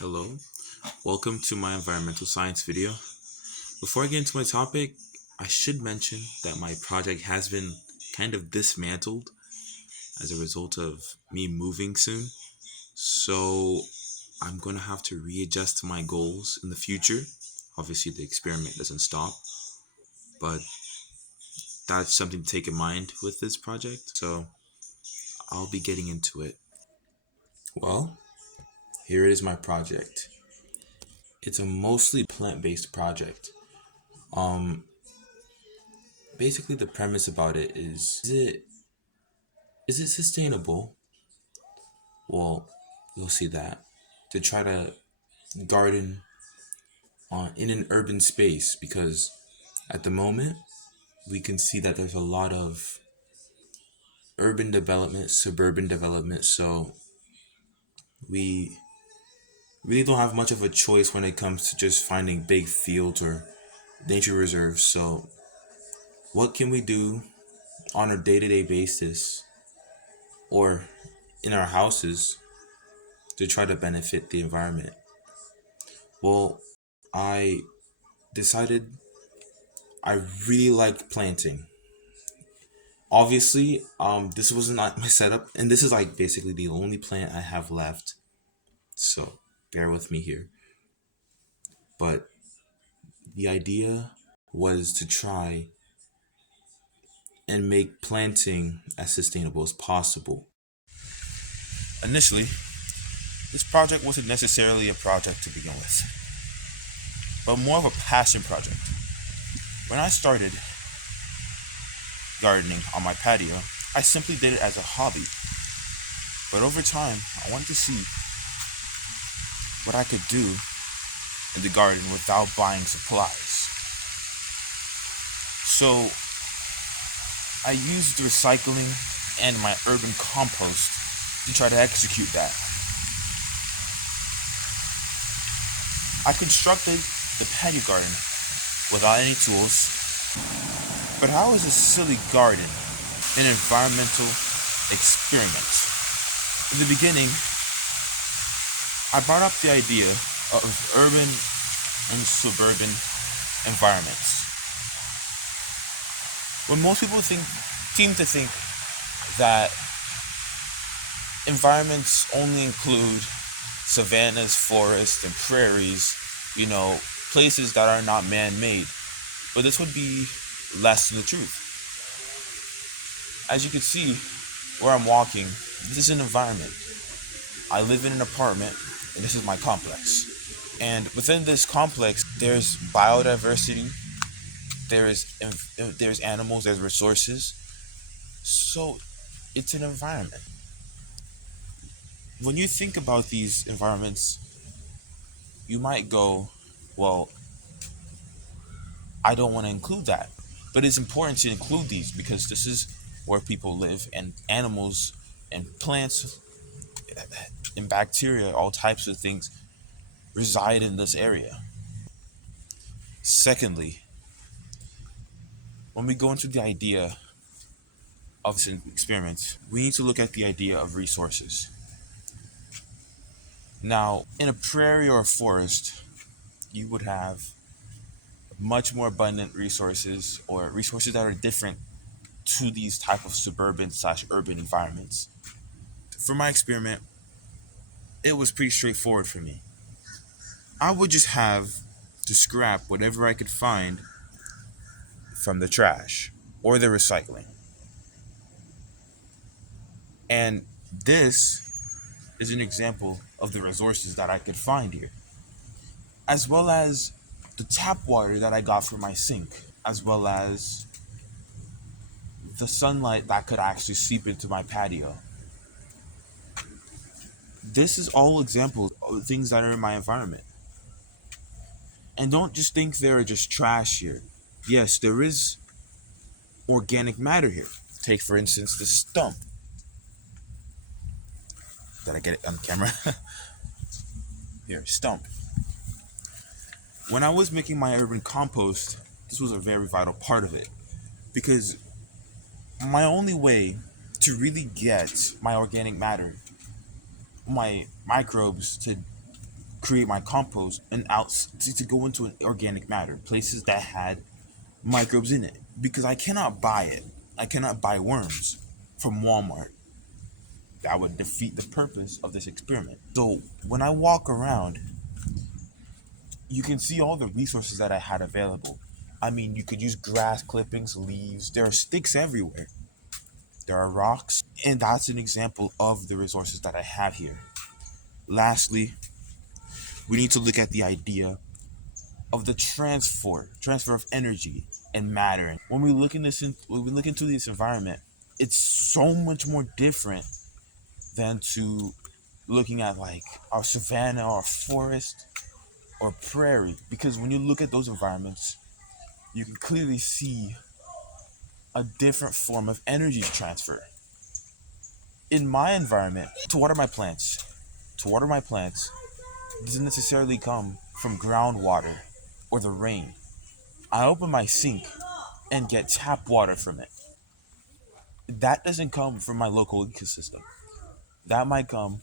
Hello, welcome to my environmental science video. Before I get into my topic, I should mention that my project has been kind of dismantled as a result of me moving soon. So I'm going to have to readjust my goals in the future. Obviously, the experiment doesn't stop, but that's something to take in mind with this project. So I'll be getting into it. Well, here is my project. It's a mostly plant-based project. Um, Basically the premise about it is it sustainable? Well, you'll see that to try to garden in an urban space because at the moment we can see that there's a lot of urban development, suburban development, so we really don't have much of a choice when it comes to just finding big fields or nature reserves. So, what can we do on a day-to-day basis or in our houses to try to benefit the environment? Well, I decided I really like planting. Obviously, this was not my setup, and this is like basically the only plant I have left. So bear with me here. But the idea was to try and make planting as sustainable as possible. Initially, this project wasn't necessarily a project to begin with, but more of a passion project. When I started gardening on my patio, I simply did it as a hobby. But over time, I wanted to see what I could do in the garden without buying supplies. So I used recycling and my urban compost to try to execute that. I constructed the patio garden without any tools. But how is a silly garden an environmental experiment? In the beginning, I brought up the idea of urban and suburban environments. When most people seem to think that environments only include savannas, forests, and prairies, places that are not man-made. But this would be less than the truth. As you can see, where I'm walking, this is an environment. I live in an apartment, and this is my complex. And within this complex, there's biodiversity, there's animals, there's resources. So it's an environment. When you think about these environments, you might go, well, I don't want to include that. But it's important to include these because this is where people live, and animals and plants and bacteria, all types of things reside in this area. Secondly, when we go into the idea of this experiment, we need to look at the idea of resources. Now, in a prairie or a forest, you would have much more abundant resources or resources that are different to these type of suburban/urban environments. For my experiment, it was pretty straightforward for me. I would just have to scrap whatever I could find from the trash or the recycling. And this is an example of the resources that I could find here, as well as the tap water that I got from my sink, as well as the sunlight that could actually seep into my patio. This is all examples of things that are in my environment. And don't just think they're just trash here. Yes, there is organic matter here. Take, for instance, the stump. Did I get it on camera? Here, stump. When I was making my urban compost, this was a very vital part of it because my only way to really get my organic matter, my microbes to create my compost and out to go into an organic matter, places that had microbes in it, because I cannot buy it. I cannot buy worms from Walmart. That would defeat the purpose of this experiment. So when I walk around, you can see all the resources that I had available. I mean, you could use grass clippings, leaves. There are sticks everywhere. There are rocks, and that's an example of the resources that I have here. Lastly, we need to look at the idea of the transfer of energy and matter. When we look into this environment, it's so much more different than to looking at like our savanna or forest or prairie, because when you look at those environments, you can clearly see a different form of energy transfer. In my environment, to water my plants doesn't necessarily come from groundwater or the rain. I open my sink and get tap water from it. That doesn't come from my local ecosystem. That might come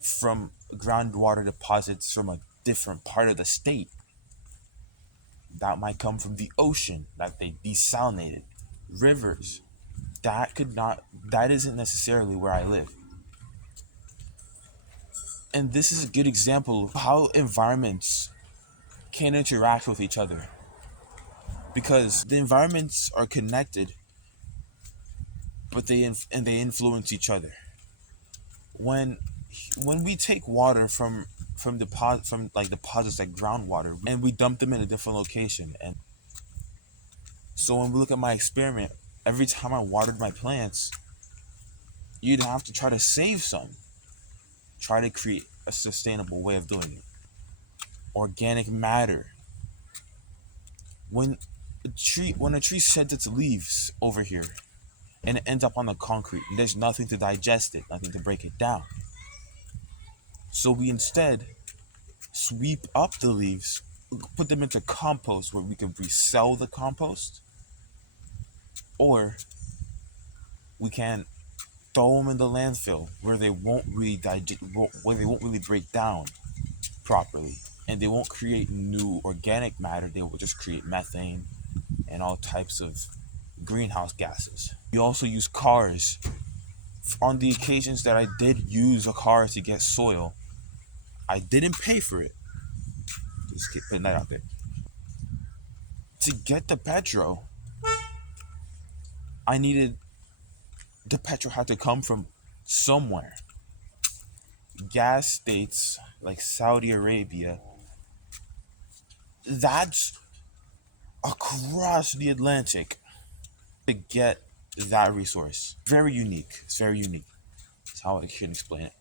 from groundwater deposits from a different part of the state. That might come from the ocean that they desalinated. Rivers. That isn't necessarily where I live. And this is a good example of how environments can interact with each other. Because the environments are connected, but they influence each other. When we take water from deposits like groundwater, and we dump them in a different location, and so when we look at my experiment, every time I watered my plants, you'd have to try to save some, try to create a sustainable way of doing it. Organic matter. When a tree sheds its leaves over here and it ends up on the concrete, and there's nothing to digest it, nothing to break it down. So we instead sweep up the leaves, put them into compost where we can resell the compost, or we can throw them in the landfill where they won't really where they won't really break down properly, and they won't create new organic matter. They will just create methane and all types of greenhouse gases. We also use cars. On the occasions that I did use a car to get soil, I didn't pay for it. Just keep putting that out there. To get the petrol, the petrol had to come from somewhere. Gas states like Saudi Arabia, that's across the Atlantic to get that resource. Very unique. It's very unique. That's how I should explain it.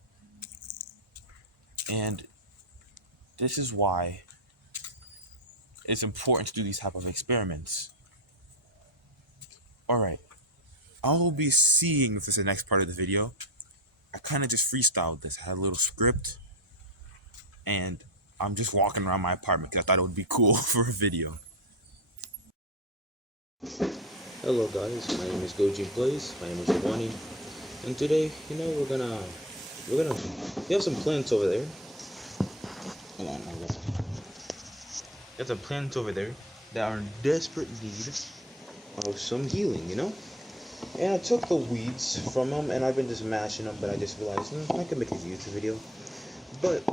And this is why it's important to do these type of experiments. Alright. I'll be seeing if this is the next part of the video. I kind of just freestyled this. I had a little script, and I'm just walking around my apartment because I thought it would be cool for a video. Hello guys, my name is Goji Blaze, my name is Giovanni, and today, we have some plants over there. Hold on, we have some plants over there that are in desperate need of some healing, And I took the weeds from them, and I've been just mashing them, but I just realized, I could make a YouTube video. But